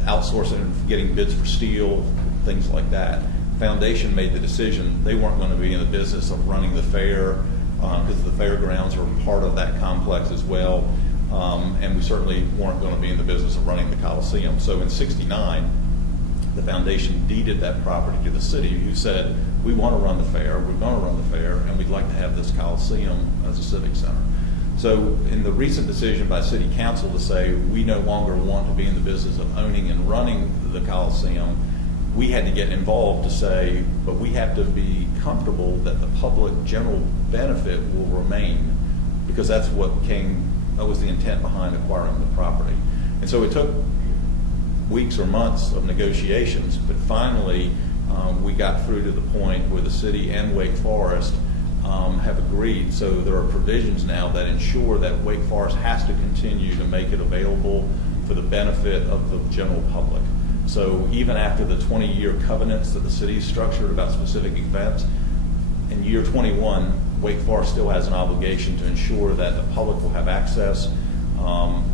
outsourcing, getting bids for steel, things like that. Foundation made the decision they weren't going to be in the business of running the fair, because the fairgrounds were part of that complex as well, and we certainly weren't going to be in the business of running the Coliseum. So in '69, the foundation deeded that property to the city, who said, we want to run the fair, we're going to run the fair, and we'd like to have this Coliseum as a civic center. So in the recent decision by City Council to say we no longer want to be in the business of owning and running the Coliseum, we had to get involved to say, but we have to be comfortable that the public general benefit will remain, because that's what was the intent behind acquiring the property. And so it took weeks or months of negotiations, but finally we got through to the point where the city and Wake Forest have agreed. So there are provisions now that ensure that Wake Forest has to continue to make it available for the benefit of the general public. So even after the 20-year covenants that the city structured about specific events, in year 21, Wake Forest still has an obligation to ensure that the public will have access,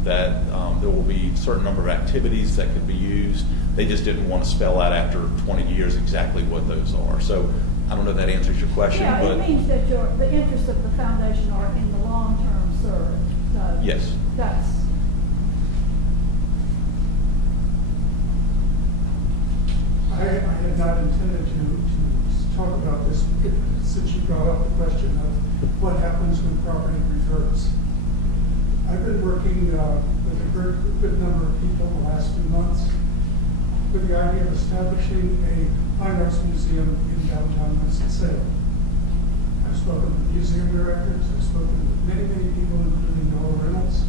that there will be a certain number of activities that could be used. They just didn't want to spell out after 20 years exactly what those are. So I don't know if that answers your question. Yeah, but it means that the interests of the foundation are in the long term served. So yes. That's. I had not intended to talk about this since you brought up the question of what happens when property reverts. I've been working with a good number of people the last few months with the idea of establishing a fine arts museum in downtown Winston-Salem. I've spoken with museum directors, I've spoken with many people, including Noah Reynolds.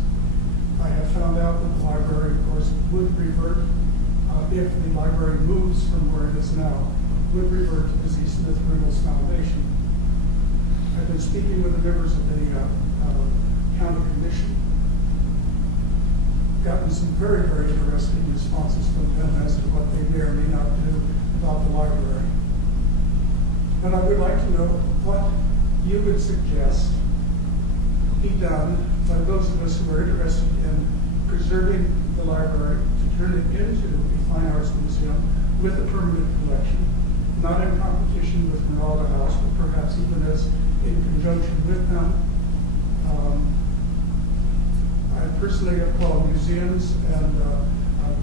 I have found out that the library, of course, would revert, if the library moves from where it is now, would revert to the Z. Smith Reynolds Foundation. I've been speaking with the members of the county commission, gotten some very, very interesting responses from them as to what they may or may not do about the library. But I would like to know what you would suggest be done by those of us who are interested in preserving the library to turn it into a fine arts museum with a permanent collection, not in competition with Reynolds House, but perhaps even as in conjunction with them. I personally have called museums and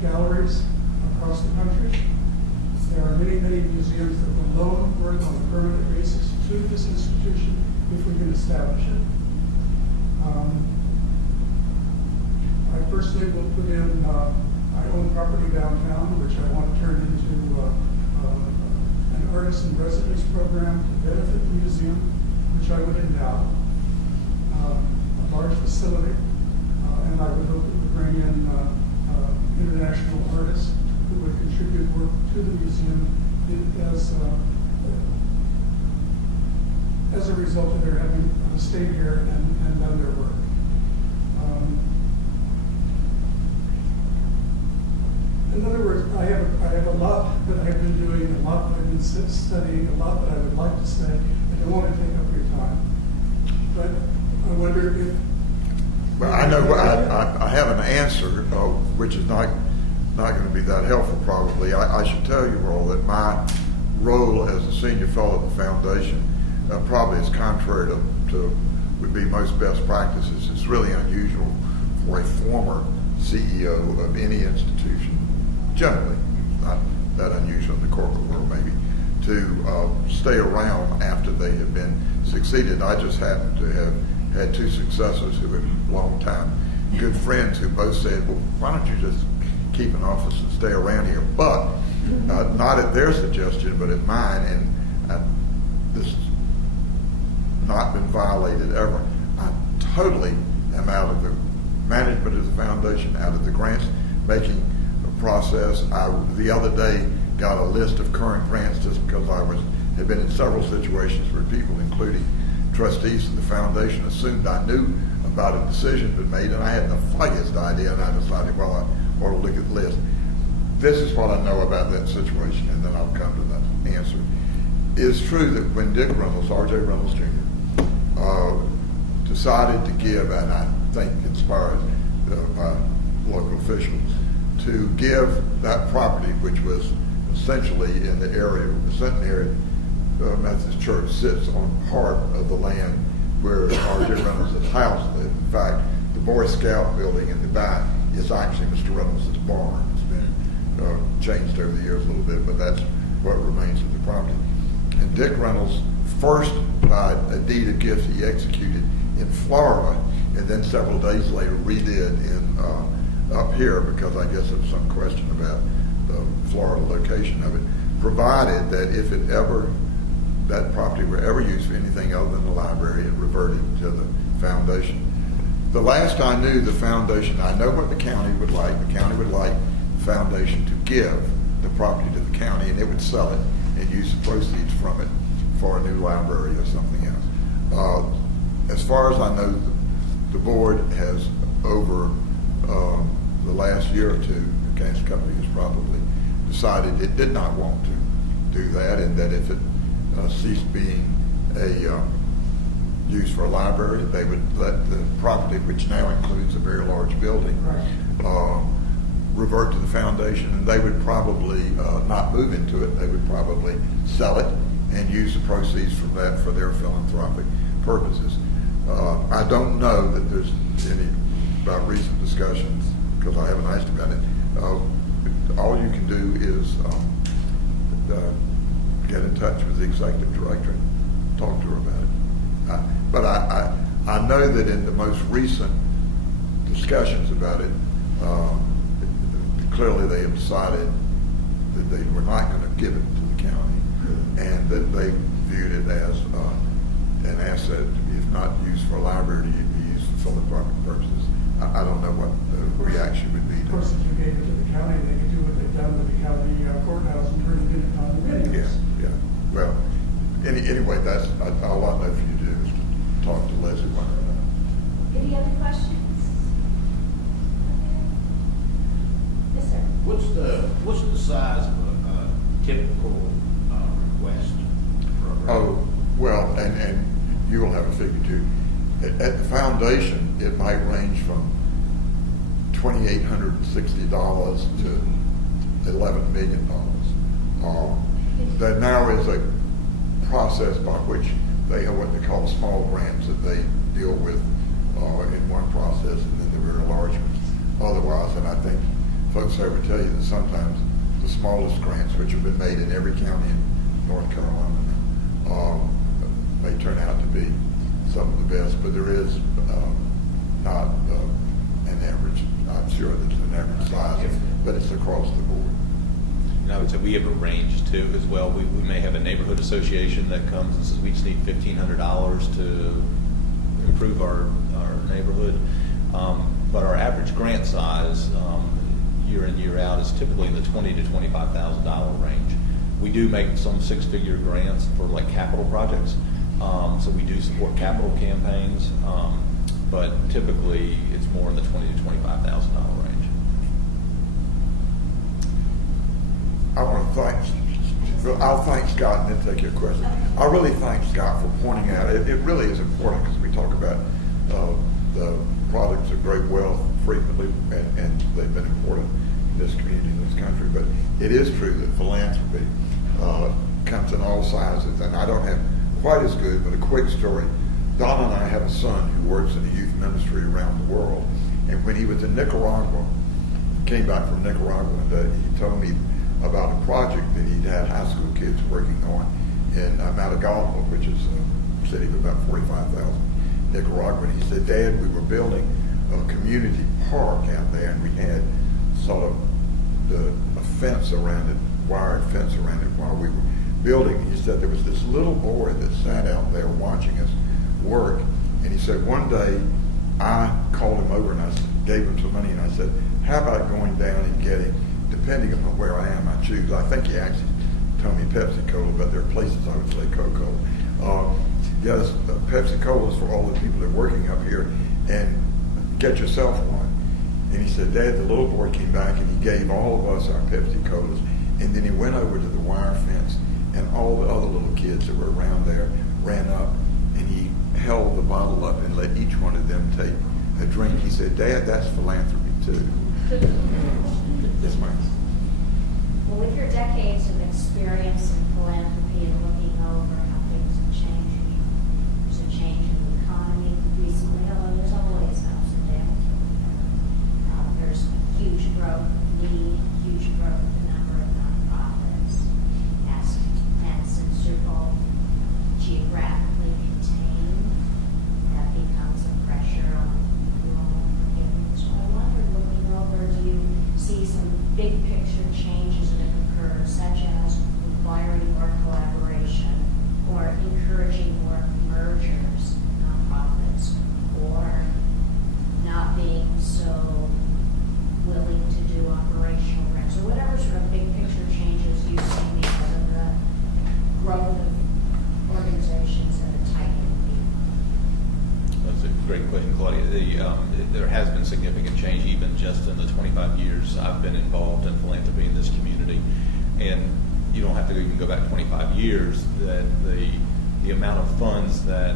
galleries across the country. There are many, many museums that will loan work on a permanent basis to this institution if we can establish it. I personally will put in, I own property downtown, which I want to turn into an artist in residence program to benefit the museum, which I would endow. A large facility, and I would hope it would bring in international artists who would contribute work to the museum as a result of their having stayed here and done their work. In other words, I have a lot that I've been doing, a lot that I've been studying, a lot that I would like to say. I don't want to take up your time, but I wonder if. Well, I know I have an answer, which is not going to be that helpful probably. I should tell you all that my role as a senior fellow at the foundation probably is contrary to would be most best practices. It's really unusual for a former CEO of any institution, generally, not that unusual in the corporate world maybe, to stay around after they have been succeeded. I just happen to have had two successors who were long time good friends who both said, well, why don't you just keep an office and stay around here? But not at their suggestion, but at mine, and this has not been violated ever. I totally am out of the management of the foundation, out of the grants making process. I, the other day, got a list of current grants just because I had been in several situations where people, including trustees of the foundation, assumed I knew about a decision been made, and I hadn't the slightest idea, and I decided, well, I ought to look at the list. This is what I know about that situation, and then I'll come to the answer. It's true that when Dick Reynolds, R.J. Reynolds Jr., decided to give, and I think inspired by local officials, to give that property, which was essentially in the area, the Centenary Methodist Church sits on part of the land where R.J. Reynolds' house lived. In fact, the Boy Scout building in the back is actually Mr. Reynolds' barn. It's been changed over the years a little bit, but that's what remains of the property. And Dick Reynolds first, by a deed of gift he executed in Florida, and then several days later redid in up here, because I guess there was some question about the Florida location of it, provided that if it ever, that property were ever used for anything other than the library, it reverted to the foundation. The last I knew, the foundation, I know what the county would like. The county would like the foundation to give the property to the county, and it would sell it and use the proceeds from it for a new library or something else. As far as I know, the board has over the last year or two, the last couple of years probably, decided it did not want to do that, and that if it ceased being a use for a library, they would let the property, which now includes a very large building, revert to the foundation, and they would probably not move into it. They would probably sell it and use the proceeds from that for their philanthropic purposes. I don't know that there's any, about recent discussions, because I haven't asked about it. All you can do is get in touch with the executive director and talk to her about it. But I know that in the most recent discussions about it, clearly they have decided that they were not going to give it to the county, and that they viewed it as an asset to be, if not used for a library, to be used for philanthropic purposes. I don't know what the reaction would be. Of course, if you gave it to the county, they could do what they've done with the county courthouse and turn it into condominiums. Yeah. Well, anyway, that's all I know for you to do is to talk to Leslie one or another. Any other questions? Yes, sir. What's the size of a typical request program? Oh, well, and you will have a figure too. At the foundation, it might range from $2,860 to $11 million. There now is a process by which they have what they call small grants that they deal with in one process, and then there are large ones otherwise. And I think folks there would tell you that sometimes the smallest grants, which have been made in every county in North Carolina, may turn out to be some of the best, but there is not an average. I'm sure there's an average size, but it's across the board. And I would say we have a range too as well. We may have a neighborhood association that comes and says we just need $1,500 to improve our neighborhood. But our average grant size year in, year out is typically in the $20,000 to $25,000 range. We do make some six-figure grants for like capital projects. So we do support capital campaigns, but typically it's more in the $20,000 to $25,000 range. I'll thank Scott and then take your question. I really thank Scott for pointing out, it really is important because we talk about the products of great wealth frequently, and they've been important in this community, in this country, but it is true that philanthropy comes in all sizes, and I don't have quite as good, but a quick story. Don and I have a son who works in the youth ministry around the world, and when he was in Nicaragua, came back from Nicaragua, and he told me about a project that he'd had high school kids working on in Matagalpa, which is a city of about 45,000 Nicaragua. And he said, Dad, we were building a community park out there, and we had sort of a fence around it, wired fence around it while we were building. He said there was this little boy that sat out there watching us work, and he said one day I called him over and I gave him some money, and I said, how about going down and getting, depending upon where I am, I choose. I think he actually told me Pepsi-Cola, but there are places I would say Coca-Cola. Yes, Pepsi-Cola is for all the people that are working up here, and get yourself one. And he said, Dad, the little boy came back and he gave all of us our Pepsi-Colas, and then he went over to the wire fence, and all the other little kids that were around there ran up, and he held the bottle up and let each one of them take a drink. He said, Dad, that's philanthropy too. Yes, Mike. Well, with your decades of experience in philanthropy and looking over how things are changing, there's a change in the economy recently, although there's always ups and downs. There's huge growth need, huge growth in the number of nonprofits. As medicines are both geographically contained, that becomes a pressure on rural forgiveness. So I wondered, looking over, do you see some big picture changes that have occurred, such as requiring more collaboration or encouraging more mergers, nonprofits, or not being so willing to do operational grants, or whatever sort of big picture changes you see because of the growth of organizations and the tightening of people? That's a great question, Claudia. There has been significant change even just in the 25 years I've been involved in philanthropy in this community. And you don't have to even go back 25 years, that the amount of funds that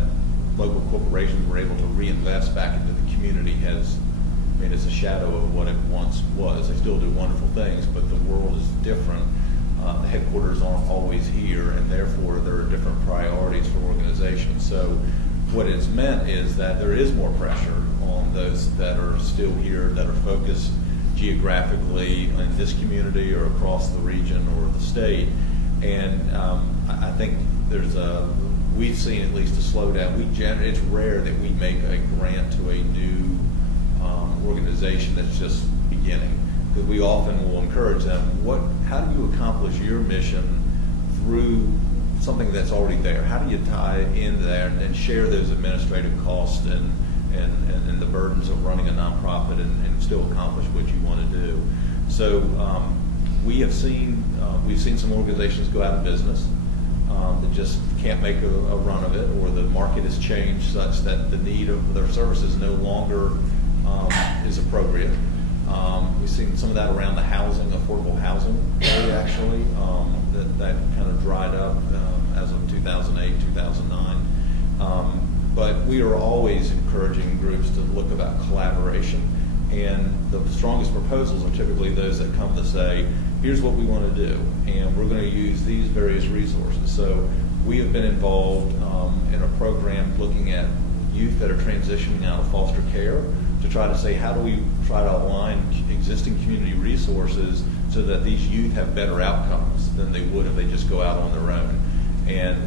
local corporations were able to reinvest back into the community has, I mean, it's a shadow of what it once was. They still do wonderful things, but the world is different. The headquarters aren't always here, and therefore there are different priorities for organizations. So what it's meant is that there is more pressure on those that are still here, that are focused geographically in this community or across the region or the state. And I think we've seen at least a slowdown. It's rare that we make a grant to a new organization that's just beginning, because we often will encourage them, how do you accomplish your mission through something that's already there? How do you tie into there and share those administrative costs and the burdens of running a nonprofit and still accomplish what you want to do? So we've seen some organizations go out of business that just can't make a run of it, or the market has changed such that the need of their services no longer is appropriate. We've seen some of that around the affordable housing area, actually, that kind of dried up as of 2008, 2009. But we are always encouraging groups to look about collaboration And the strongest proposals are typically those that come to say, here's what we want to do, and we're going to use these various resources. So we have been involved in a program looking at youth that are transitioning out of foster care to try to say, how do we try to align existing community resources so that these youth have better outcomes than they would if they just go out on their own. And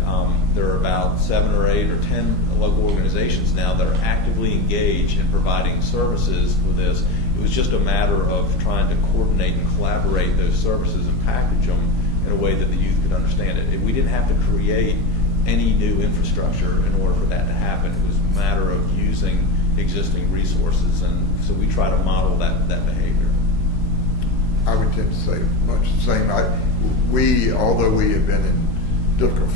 there are about 7 or 8 or 10 local organizations now that are actively engaged in providing services for this. It was just a matter of trying to coordinate and collaborate those services and package them in a way that the youth could understand it. We didn't have to create any new infrastructure in order for that to happen. It was a matter of using existing resources, and so we try to model that behavior. I would tend to say much the same. Although we have been in difficult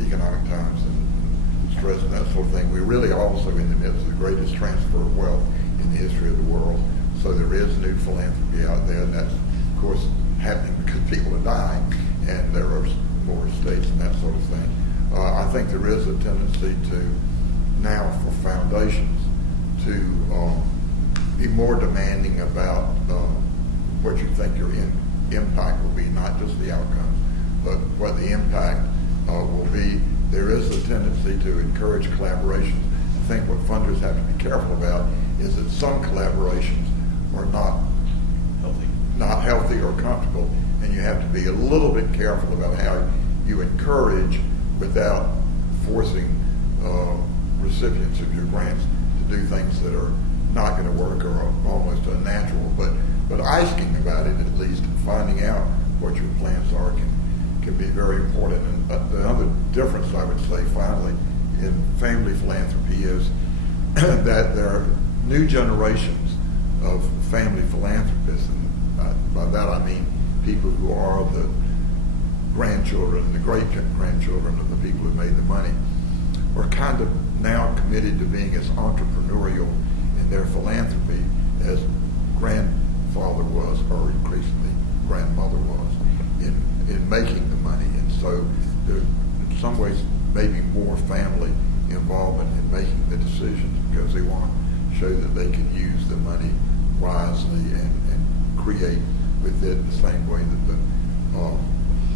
economic times and stress and that sort of thing, we're really also in the midst of the greatest transfer of wealth in the history of the world. So there is new philanthropy out there, and that's, of course, happening because people are dying, and there are more estates and that sort of thing. I think there is a tendency now for foundations to be more demanding about what you think your impact will be, not just the outcomes, but what the impact will be. There is a tendency to encourage collaborations. I think what funders have to be careful about is that some collaborations are not healthy or comfortable, and you have to be a little bit careful about how you encourage without forcing recipients of your grants to do things that are not going to work or are almost unnatural. But asking about it at least and finding out what your plans are can be very important. And the other difference I would say finally in family philanthropy is that there are new generations of family philanthropists, and by that I mean people who are the grandchildren and the great-grandchildren of the people who made the money, are kind of now committed to being as entrepreneurial in their philanthropy as grandfather was, or increasingly grandmother was, in making the money. And so there, in some ways, maybe more family involvement in making the decisions because they want to show that they can use the money wisely and create with it the same way that the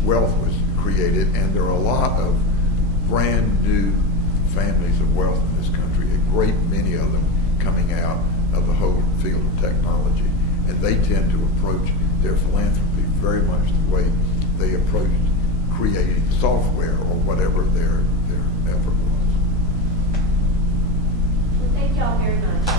wealth was created. And there are a lot of brand new families of wealth in this country, a great many of them coming out of the whole field of technology. And they tend to approach their philanthropy very much the way they approached creating software or whatever their effort was. Well, thank you all very much.